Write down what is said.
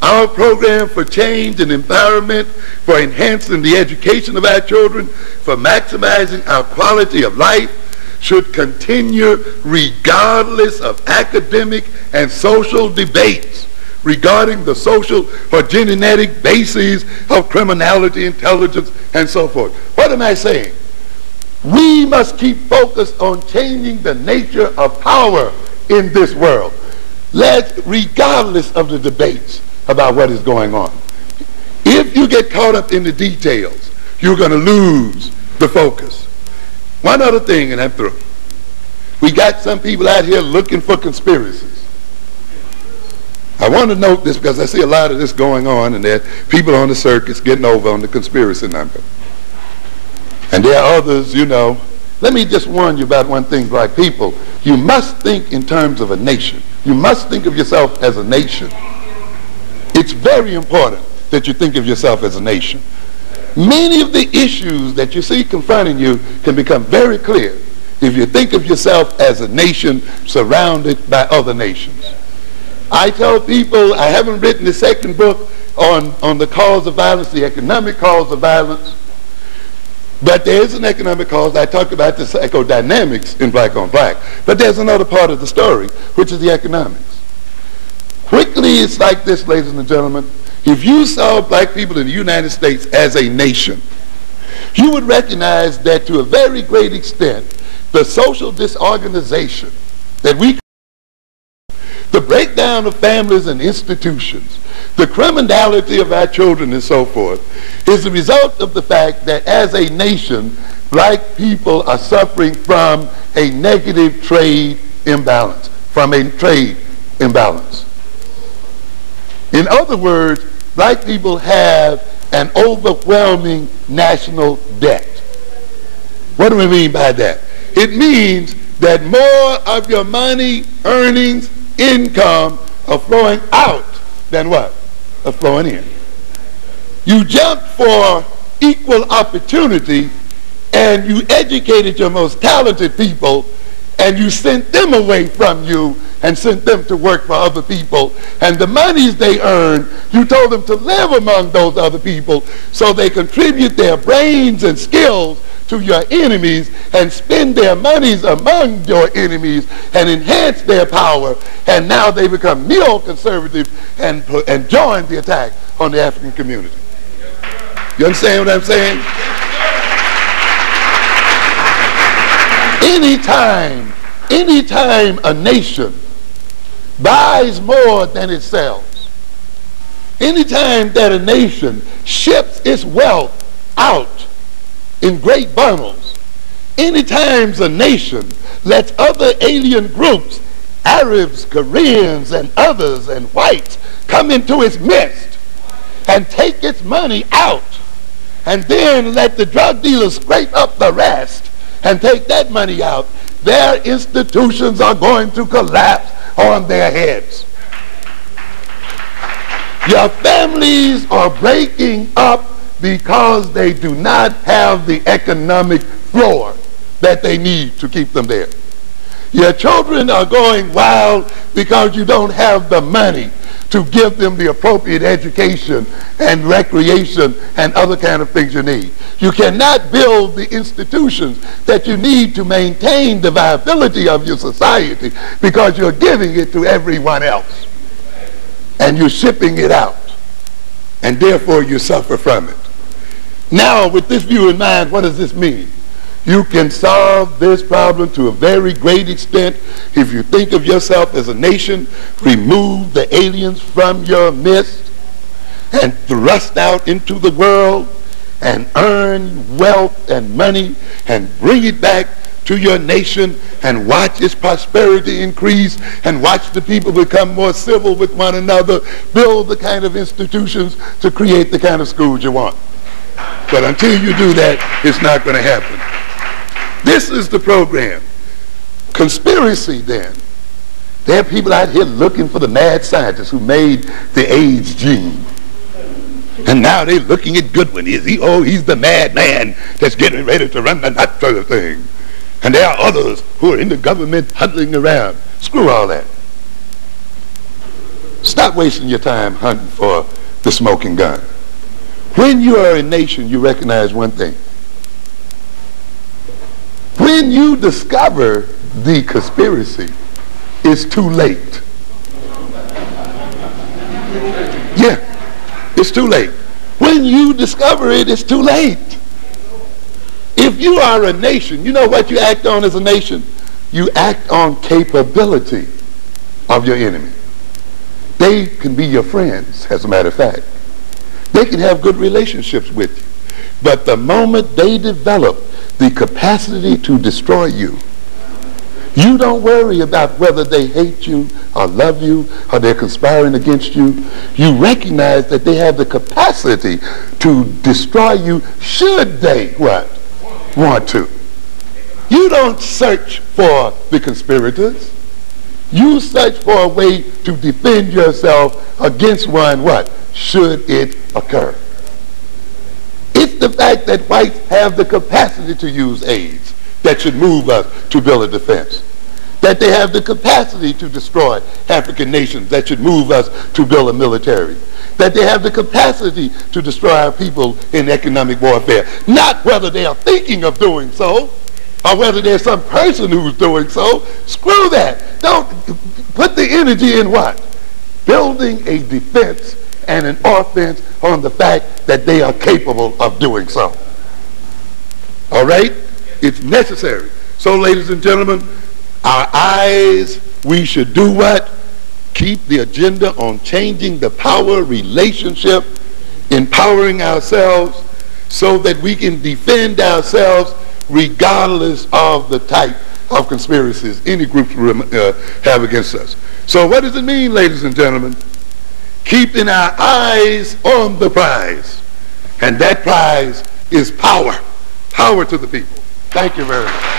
Our program for change and empowerment, for enhancing the education of our children, for maximizing our quality of life, should continue regardless of academic and social debates regarding the social or genetic bases of criminality, intelligence, and so forth. What am I saying? We must keep focused on changing the nature of power in this world, regardless of the debates about what is going on. If you get caught up in the details, you're going to lose the focus. One other thing, and I'm through. We got some people out here looking for conspiracies. I want to note this because I see a lot of this going on, and there are people on the circuits getting over on the conspiracy number. And there are others, you know. Let me just warn you about one thing, black people. You must think in terms of a nation. You must think of yourself as a nation. It's very important that you think of yourself as a nation. Many of the issues that you see confronting you can become very clear if you think of yourself as a nation surrounded by other nations. I tell people I haven't written the second book on the cause of violence, the economic cause of violence, but there is an economic cause. I talked about the psychodynamics in Black on Black, but there's another part of the story, which is the economics. Quickly, it's like this, ladies and gentlemen. If you saw black people in the United States as a nation, you would recognize that to a very great extent, the social disorganization that the breakdown of families and institutions, the criminality of our children and so forth, is the result of the fact that as a nation, black people are suffering from a negative trade imbalance, In other words, black people have an overwhelming national debt. What do we mean by that? It means that more of your money, earnings, income are flowing out than what? Are flowing in. You jumped for equal opportunity and you educated your most talented people and you sent them away from you and sent them to work for other people. And the monies they earned, you told them to live among those other people so they contribute their brains and skills to your enemies and spend their monies among your enemies and enhance their power. And now they become neoconservative and join the attack on the African community. You understand what I'm saying? Anytime a nation buys more than it sells, anytime that a nation ships its wealth out in great bundles, anytime a nation lets other alien groups, Arabs, Koreans, and others, and whites, come into its midst and take its money out, and then let the drug dealers scrape up the rest and take that money out, their institutions are going to collapse on their heads. Your families are breaking up because they do not have the economic floor that they need to keep them there. Your children are going wild because you don't have the money to give them the appropriate education and recreation and other kind of things you need. You cannot build the institutions that you need to maintain the viability of your society because you're giving it to everyone else and you're shipping it out, and therefore you suffer from it. Now, with this view in mind, what does this mean? You can solve this problem to a very great extent if you think of yourself as a nation, remove the aliens from your midst, and thrust out into the world and earn wealth and money and bring it back to your nation and watch its prosperity increase and watch the people become more civil with one another, build the kind of institutions to create the kind of schools you want. But until you do that, it's not going to happen. This is the program. Conspiracy, then. There are people out here looking for the mad scientists who made the AIDS gene. And now they're looking at Goodwin. Is he? Oh, he's the mad man that's getting ready to run the nut for the thing. And there are others who are in the government huddling around. Screw all that. Stop wasting your time hunting for the smoking gun. When you are a nation, you recognize one thing. When you discover the conspiracy, it's too late. Yeah, it's too late. When you discover it, it's too late. If you are a nation, you know what you act on as a nation? You act on capability of your enemy. They can be your friends, as a matter of fact. They can have good relationships with you. But the moment they develop the capacity to destroy you, you don't worry about whether they hate you or love you or they're conspiring against you. You recognize that they have the capacity to destroy you should they what? Want to. You don't search for the conspirators. You search for a way to defend yourself against one what? Should it occur. It's the fact that whites have the capacity to use AIDS that should move us to build a defense. That they have the capacity to destroy African nations that should move us to build a military. That they have the capacity to destroy our people in economic warfare. Not whether they are thinking of doing so or whether there's some person who's doing so. Screw that. Don't put the energy in what? Building a defense and an offense on the fact that they are capable of doing so. All right? It's necessary. So, ladies and gentlemen, our eyes, we should do what? Keep the agenda on changing the power relationship, empowering ourselves so that we can defend ourselves regardless of the type of conspiracies any groups have against us. So what does it mean, ladies and gentlemen? Keeping our eyes on the prize. And that prize is power. Power to the people. Thank you very much.